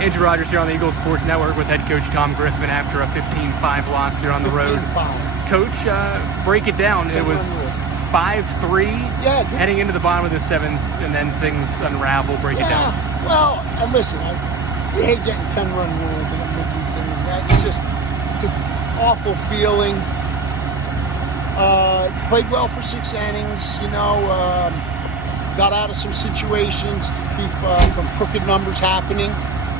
Andrew Rogers here on the Eagles Sports Network with head coach Tom Griffin after a 15-5 loss here on the road. 15-5. Coach, break it down. It was 5-3 heading into the bottom of the seventh, and then things unravel. Break it down. Well, and listen, you hate getting 10-run rule, but I'm making that. It's an awful feeling. Played well for 6 innings, got out of some situations to keep from crooked numbers happening,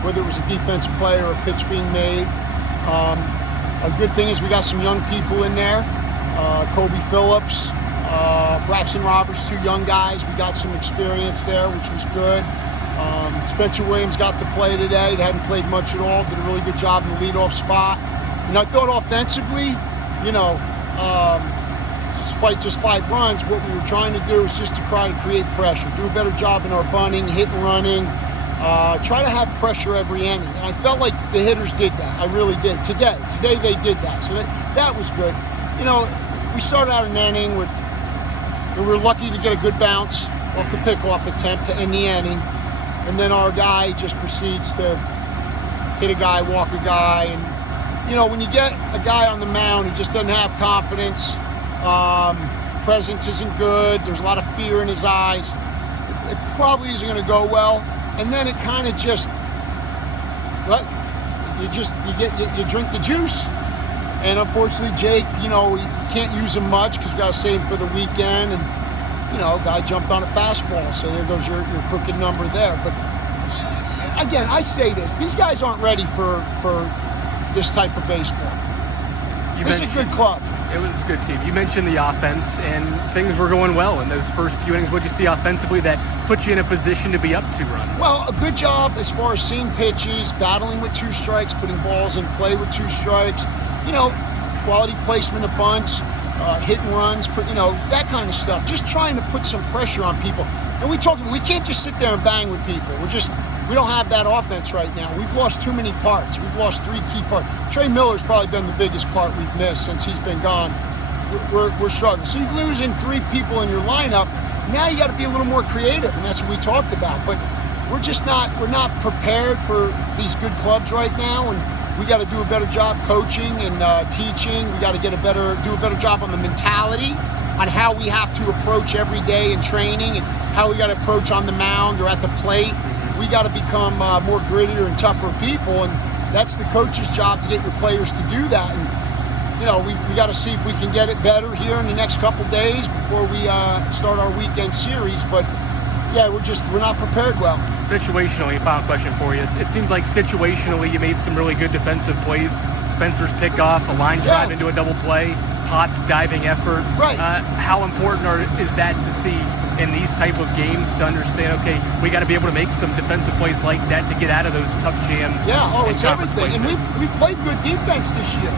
whether it was a defensive play or a pitch being made. A good thing is we got some young people in there. Kobe Phillips, Braxton Roberts, 2 young guys. We got some experience there, which was good. Spencer Williams got to play today. They hadn't played much at all. Did a really good job in the leadoff spot. And I thought offensively, despite just 5 runs, what we were trying to do is just to try to create pressure, do a better job in our bunting, hit and running, try to have pressure every inning. And I felt like the hitters did that. I really did. Today they did that. So that was good. We started out an inning with, we were lucky to get a good bounce off the pickoff attempt to end the inning. And then our guy just proceeds to hit a guy, walk a guy. And, when you get a guy on the mound who just doesn't have confidence, presence isn't good, there's a lot of fear in his eyes, it probably isn't going to go well. And then it kind of just, you drink the juice. And unfortunately, Jake, we can't use him much because we got to save him for the weekend. And, guy jumped on a fastball, so there goes your crooked number there. But again, I say this, these guys aren't ready for this type of baseball. This is a good club. It was a good team. You mentioned the offense, and things were going well in those first few innings. What did you see offensively that put you in a position to be up 2 runs? Well, a good job as far as seeing pitches, battling with 2 strikes, putting balls in play with 2 strikes. Quality placement of bunts, hit and runs, that kind of stuff. Just trying to put some pressure on people. And we can't just sit there and bang with people. We don't have that offense right now. We've lost too many parts. We've lost 3 key parts. Trey Miller's probably been the biggest part we've missed since he's been gone. We're struggling. So you're losing 3 people in your lineup. Now you got to be a little more creative, and that's what we talked about. But we're not prepared for these good clubs right now, and we got to do a better job coaching and teaching. We got to do a better job on the mentality, on how we have to approach every day in training and how we got to approach on the mound or at the plate. We got to become more grittier and tougher people, and that's the coach's job to get your players to do that. And we got to see if we can get it better here in the next couple days before we start our weekend series. But yeah, we're not prepared well. Situationally, final question for you. It seems like situationally you made some really good defensive plays. Spencer's pickoff, a line drive into a double play, Potts' diving effort. Right. How important is that to see in these type of games to understand, okay, we got to be able to make some defensive plays like that to get out of those tough jams? Yeah, it's everything. And we've played good defense this year.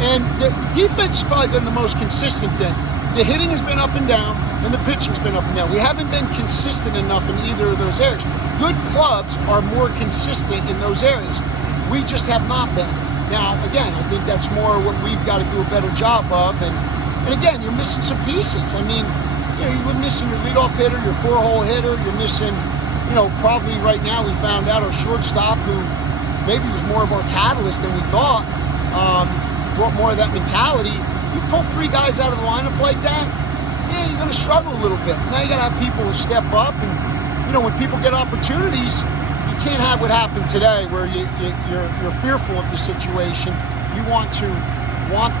And the defense has probably been the most consistent thing. The hitting has been up and down, and the pitching's been up and down. We haven't been consistent enough in either of those areas. Good clubs are more consistent in those areas. We just have not been. Now, again, I think that's more what we've got to do a better job of. And again, you're missing some pieces. I mean, you're missing your leadoff hitter, your 4-hole hitter. You're missing, probably right now we found out our shortstop, who maybe was more of our catalyst than we thought, brought more of that mentality. You pull 3 guys out of the lineup like that, you're going to struggle a little bit. Now you got to have people who step up, and when people get opportunities, you can't have what happened today, where you're fearful of the situation. You want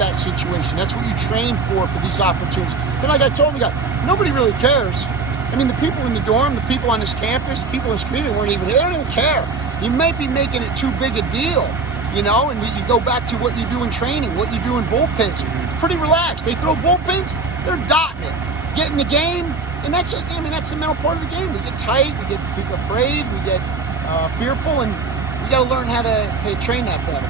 that situation. That's what you train for these opportunities. And like I told the guy, nobody really cares. I mean, the people in the dorm, the people on this campus, people in this community they don't even care. You might be making it too big a deal. And you go back to what you do in training, what you do in bullpens. Pretty relaxed. They throw bullpens, they're dotting it. Get in the game, and that's the mental part of the game. We get tight, we get afraid, we get fearful, and we got to learn how to train that better.